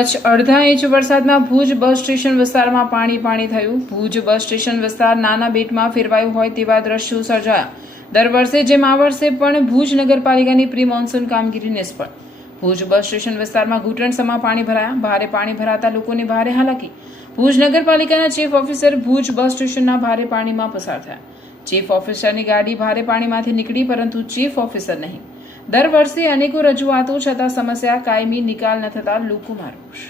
કચ્છ અડધા ઇંચ વરસાદમાં Bhuj bus station વિસ્તારમાં પાણી થયું. ભુજ બસ સ્ટેશન વિસ્તાર નાના બેટમાં ફેરવાયું હોય તેવા દ્રશ્યો સર્જાયા. દર વર્ષે જેમ આ વર્ષે પણ ભુજ નગરપાલિકાની પ્રી મોન્સૂન કામગીરી નિષ્ફળ. ભુજ બસ સ્ટેશન વિસ્તારમાં ઘૂંટણસમાં પાણી ભરાયા. ભારે પાણી ભરાતા લોકોને ભારે હાલાકી. ભુજ નગરપાલિકાના ચીફ ઓફિસર ભુજ બસ સ્ટેશનના ભારે પાણીમાં પસાર થયા. ચીફ ઓફિસરની ગાડી ભારે પાણીમાંથી નીકળી, પરંતુ ચીફ ઓફિસર નહીં. દર વર્ષે અનેકો રજૂઆતો છતાં સમસ્યા કાયમી નિકાલ ન થતા લોકોમાં રોષ.